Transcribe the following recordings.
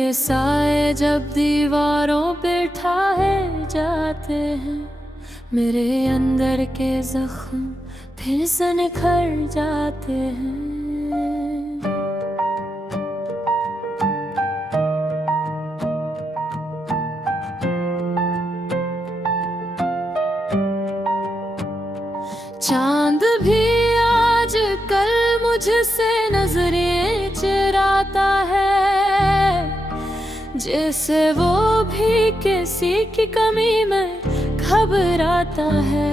के साए जब दीवारों पे ठाए जाते हैं, मेरे अंदर के जख्म फिर से निखर जाते हैं। चांद भी आज कल मुझसे नजरें चुराता है, जैसे वो भी किसी की कमी में घबराता है।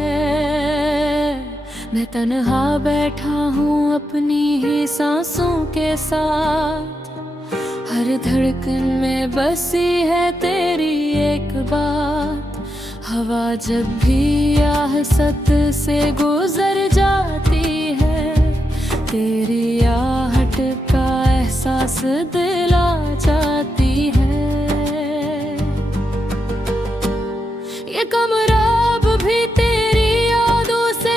मैं तन्हा बैठा हूँ अपनी ही सांसों के साथ, हर धड़कन में बसी है तेरी एक बात। हवा जब भी आहसत से गुजर जाती है, तेरी आहट का एहसास दिला जाती है। ये कमरा अब भी तेरी यादों से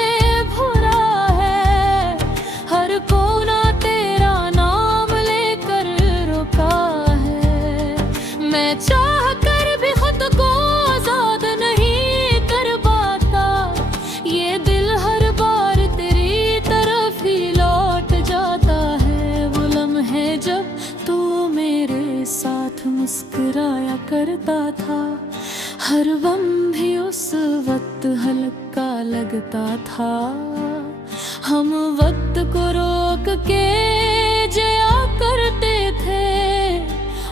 भरा है, हर कोना तेरा नाम लेकर रुका है। मैं चाह कर भी खुद को आजाद नहीं कर पाता, ये दिल हर बार तेरी तरफ ही लौट जाता है। वो लम्हे जब तू मेरे साथ मुस्कुराया करता था, हर गम भी उस वक्त हल्का लगता था। हम वक्त को रोक के जिया करते थे,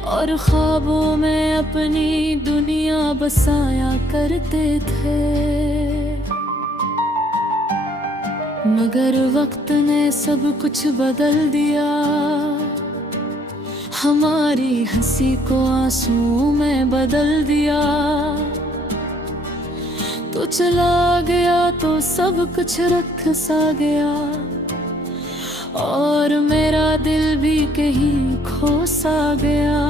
और ख्वाबों में अपनी दुनिया बसाया करते थे। मगर वक्त ने सब कुछ बदल दिया, हमारी हंसी को आंसू में बदल दिया। तो चला गया तो सब कुछ रख सा गया, और मेरा दिल भी कहीं खो सा गया।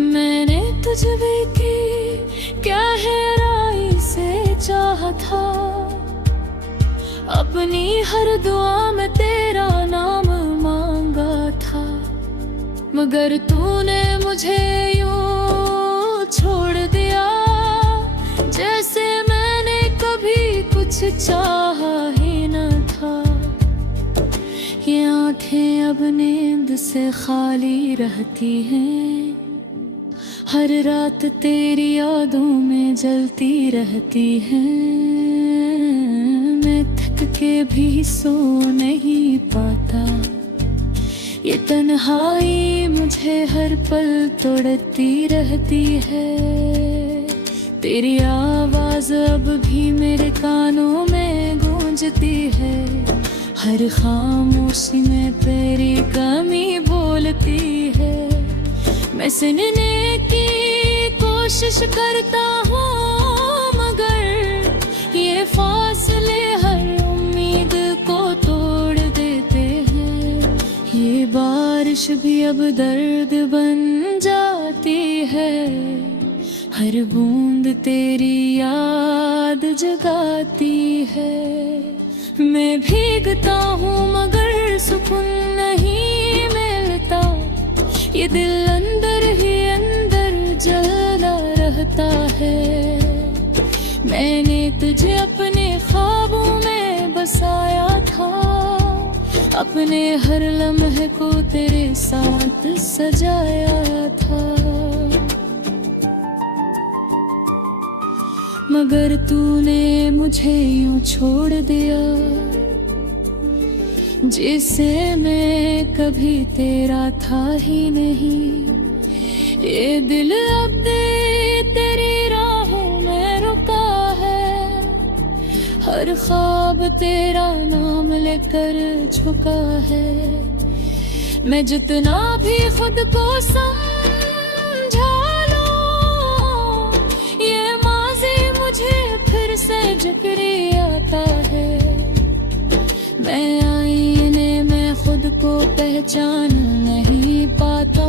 मैंने तुझे भी की क्या गहराई से चाहा था, अपनी हर दुआ में तेरा नाम मांगा था। मगर तूने मुझे यूं छोड़ दिया, जैसे मैंने कभी कुछ चाहा ही न था। ये आंखें अब नींद से खाली रहती हैं, हर रात तेरी यादों में जलती रहती हैं। मैं थक के भी सो नहीं पाता, ये तन्हाई मुझे हर पल तोड़ती रहती है। तेरी आवाज अब भी मेरे कानों में गूंजती है, हर खामोशी में तेरी कमी बोलती है। मैं सुनने की कोशिश करता हूँ, मगर ये फासले हर उम्मीद को तोड़ देते हैं। ये बारिश भी अब दर्द बन जाती है, हर बूंद तेरी याद जगाती है। मैं भीगता हूँ मगर सुकून नहीं मिलता, ये दिल अंदर ही अंदर जलता रहता है। मैंने तुझे अपने ख्वाबों में बसाया था, अपने हर लम्हे को तेरे साथ सजाया था। मगर तूने मुझे यूं छोड़ दिया, जिसे मैं कभी तेरा था ही नहीं। ये दिल अब दे तेरी राहों में रुका है, हर ख्वाब तेरा नाम लेकर झुका है। मैं जितना भी खुद को समझा लूं, ये माज़ी मुझे फिर से जिक्री आता है। मैं आईने में खुद को पहचान नहीं पाता,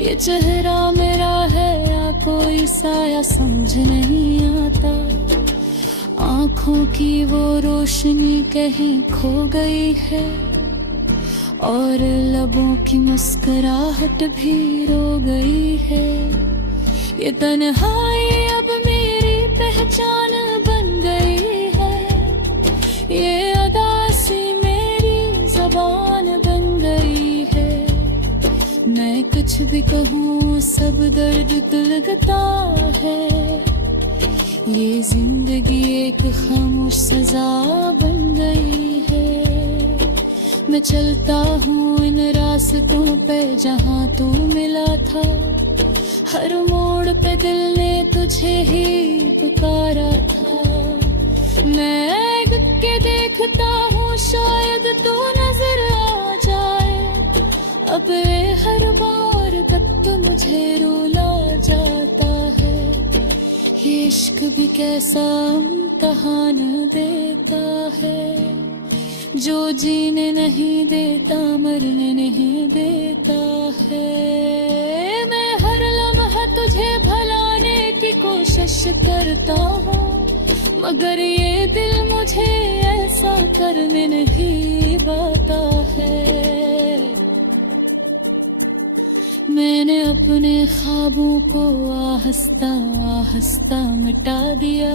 ये चेहरा मेरा है या कोई साया समझ नहीं आता। आँखों की वो रोशनी कहीं खो गई है, और लबों की मुस्कुराहट भी रो गई है। ये तन्हाई अब मेरी पहचान बन गई है, ये अदासी मेरी ज़बान बन गई है। मैं कुछ भी कहूँ सब दर्द तो लगता है, ये जिंदगी एक खामोश सजा बन गई है। मैं चलता हूँ इन रास्तों पे जहाँ तू मिला था, हर मोड़ पे दिल ने तुझे ही पुकारा था। मैं के देखता हूँ शायद तू नजर आ जाए, अब ये हर बार कत मुझे रुला जाता है। ये इश्क भी कैसा इम्तहान देता है, जो जीने नहीं देता मरने नहीं देता है। मैं हर लम्हा तुझे भुलाने की कोशिश करता हूँ, मगर ये दिल मुझे ऐसा करने नहीं पाता है। मैंने अपने ख्वाबों को आहिस्ता आहिस्ता मिटा दिया,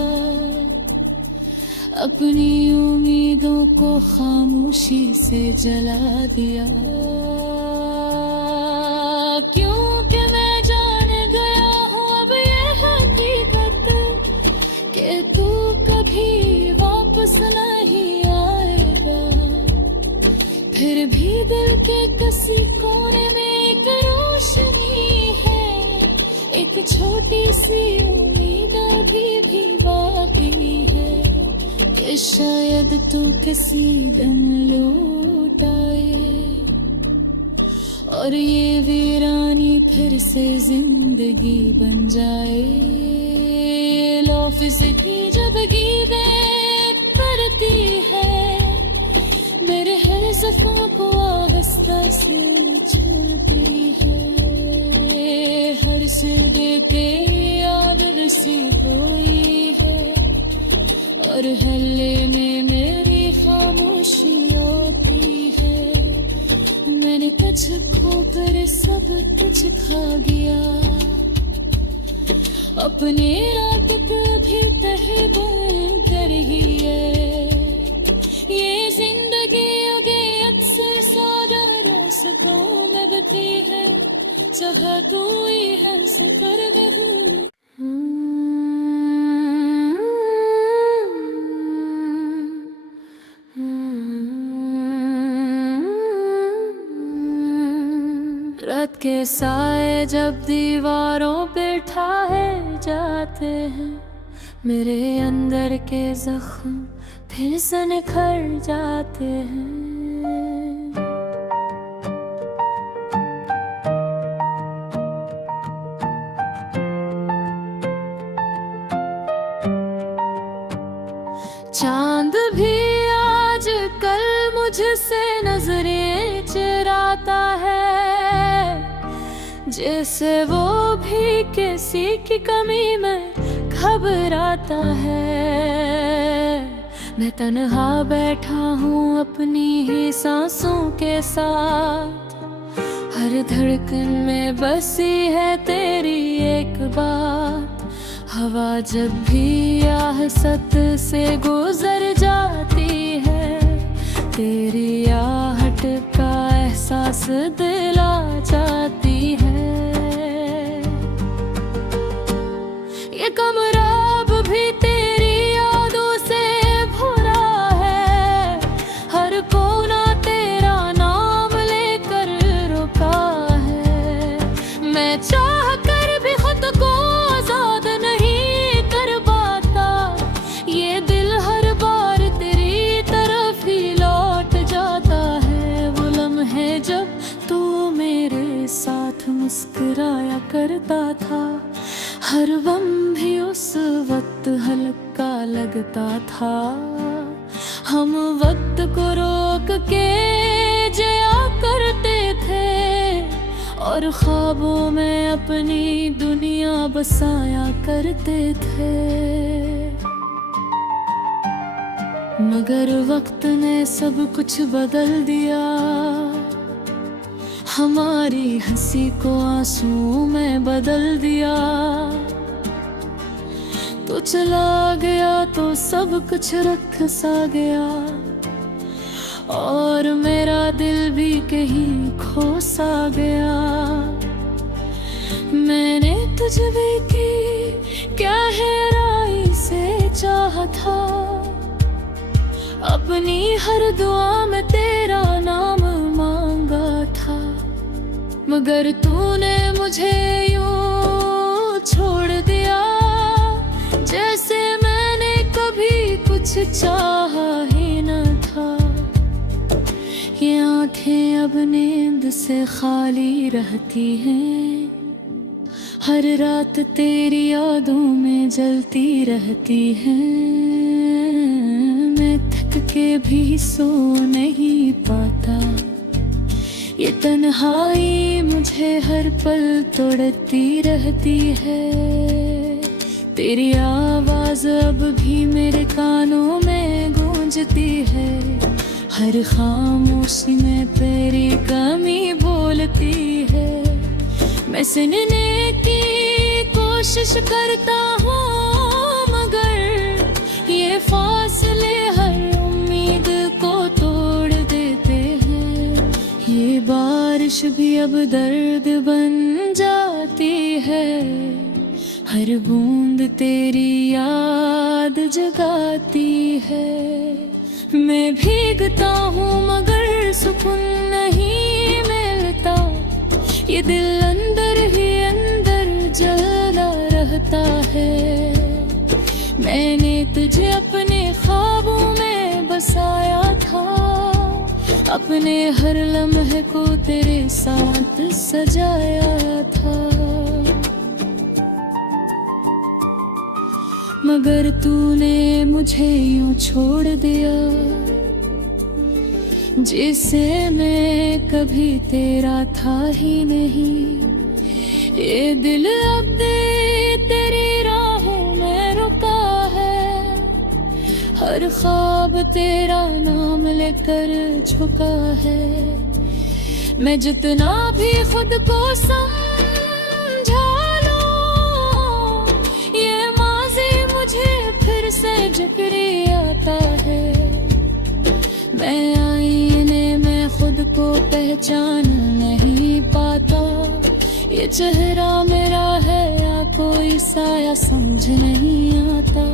अपनी उम्मीदों को खामोशी से जला दिया। क्योंकि मैं जान गया हूँ अब ये हकीकत कि तू कभी वापस नहीं आएगा। फिर भी दिल के किसी कोने में एक रोशनी है, एक छोटी सी उम्मीद अभी भी बाकी है कि शायद तू किसी दिन लौट आए और ये वीरानी फिर से जिंदगी बन जाए। लौफ़ की जब गीदें करती है, मेरे हर ज़ख्म को आहिस्ता से उछलती है। हर सिरे के याद रसी कोई है, और हल्ले में मेरी खामोशी आती है। मैंने कुछ खो कर सब कुछ खा गया, अपने रात पे भी तहे बन कर ही है। ये जिंदगी अगेत से सारा रास्तों में बती है, चाहा तू ही है सितर में हूँ। रात के साए जब दीवारों पे ठाए जाते हैं, मेरे अंदर के जख्म फिर से निखर जाते हैं। चांद भी आज कल मुझसे नजरें चुराता है, जैसे वो भी किसी की कमी में घबराता है। मैं तन्हा बैठा हूँ अपनी ही सांसों के साथ, हर धड़कन में बसी है तेरी एक बात। हवा जब भी आहट से गुजर जाती है, तेरी आहट का एहसास दिला जाती है। ये कमरा अब भी तेरी यादों से भरा है, हर कोना तेरा नाम लेकर रुका है। मैं चाह कर भी खुद को आजाद नहीं कर पाता, ये दिल हर बार तेरी तरफ ही लौट जाता है। वो लम्हे जब तू मेरे साथ मुस्कुराया करता था, हर गम भी उस वक्त हल्का लगता था। हम वक्त को रोक के जिया करते थे, और ख्वाबों में अपनी दुनिया बसाया करते थे। मगर वक्त ने सब कुछ बदल दिया, हमारी हंसी को आंसू में बदल दिया। तो चला गया तो सब कुछ रख सा गया, और मेरा दिल भी कहीं खो सा गया। मैंने तुझे भी की क्या गहराई से चाहा था, अपनी हर दुआ में तेरा नाम मांगा था। मगर तूने मुझे यूं छोड़ दिया, जैसे मैंने कभी कुछ चाहा ही न था। ये आंखें अब नींद से खाली रहती हैं, हर रात तेरी यादों में जलती रहती हैं। मैं थक के भी सो नहीं पाता, ये तन्हाई मुझे हर पल तोड़ती रहती है। तेरी आवाज अब भी मेरे कानों में गूंजती है, हर खामोशी में तेरी कमी बोलती है। मैं सुनने की कोशिश करता हूँ, मगर ये फासले हर उम्मीद को तोड़ देते हैं। ये बारिश भी अब दर्द बन जाती है, हर बूंद तेरी याद जगाती है। मैं भीगता हूँ मगर सुकून नहीं मिलता, ये दिल अंदर ही अंदर जलता रहता है। मैंने तुझे अपने ख्वाबों में बसाया था, अपने हर लम्हे को तेरे साथ सजाया था। मगर तूने मुझे यूं छोड़ दिया, जिसे मैं कभी तेरा था ही नहीं। ये दिल अब तेरी राहों में रुका है, हर ख्वाब तेरा नाम लेकर झुका है। मैं जितना भी खुद को समझा लूं, ये माज़ी मुझे फिर से जिक्री आता है। मैं आईने में खुद को पहचान नहीं पाता, ये चेहरा मेरा है या कोई साया समझ नहीं आता।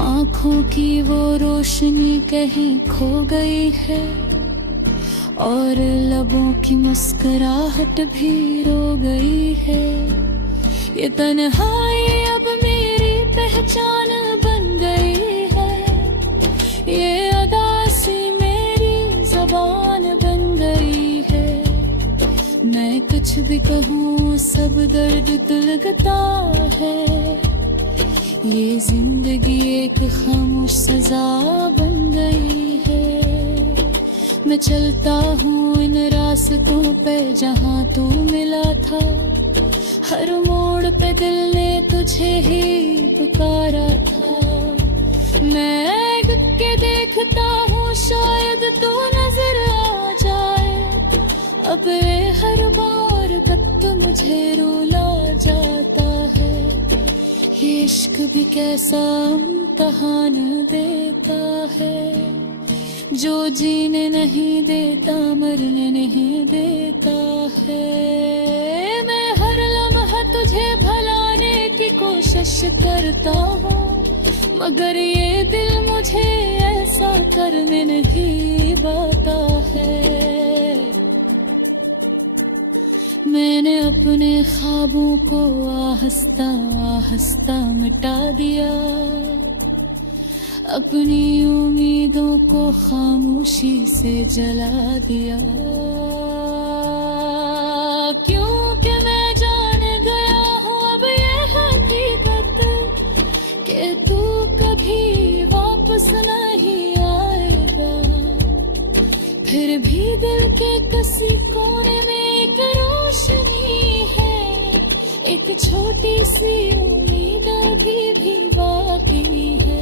आँखों की वो रोशनी कहीं खो गई है, और लबों की मुस्कुराहट भी रो गई है। ये तन्हाई अब मेरी पहचान बन गई है, ये अदासी मेरी ज़बान बन गई है। मैं कुछ भी कहूँ सब दर्द तुलगता है, ये जिंदगी एक खामोश सजा बन गई है। मैं चलता हूँ इन रास्तों पे जहाँ तू मिला था, हर मोड़ पे दिल ने तुझे ही पुकारा था। मैं रुक के देखता हूँ शायद तू नजर आ जाए, अब ये हर बार वक्त मुझे रुला जाता है। ये इश्क भी कैसा इम्तहान देता है, जो जीने नहीं देता मरने नहीं देता है। मैं हर लम्हा तुझे भुलाने की कोशिश करता हूँ, मगर ये दिल मुझे ऐसा करने नहीं पाता है। मैंने अपने ख्वाबों को आहिस्ता आहिस्ता मिटा दिया, अपनी उम्मीदों को खामोशी से जला दिया। क्योंकि मैं जान गया हूँ अब ये हकीकत कि तू कभी वापस नहीं आएगा। फिर भी दिल के किसी कोने में एक रोशनी है, एक छोटी सी उम्मीद भी बाकी है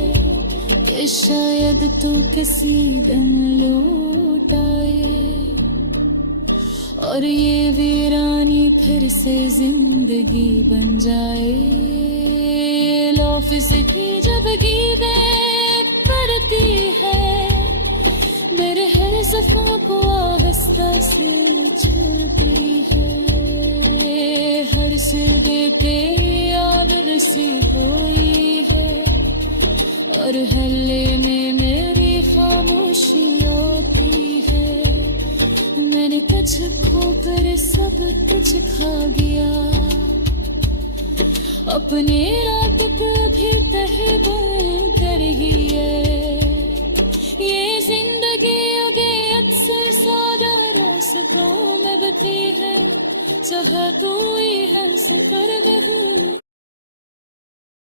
कि शायद तू किसी दिन लौट आए। और और ये वीरानी फिर से जिंदगी बन जाए। लॉफिस की जब गीतें करती है, मेरे हर ज़फ़ा को आहिस्ता से चलती है। हर सिरे पे याद रसी कोई है, और हल्ले में मेरी खामोशी आती है। मैंने तुझको पर सब कुछ खा गया, अपने रात पे भी तहबुल कर ही है। ये जिंदगी उगे अक्सर सादा रास्तों में बती है, चाहा तू ही हंस कर मैं हूँ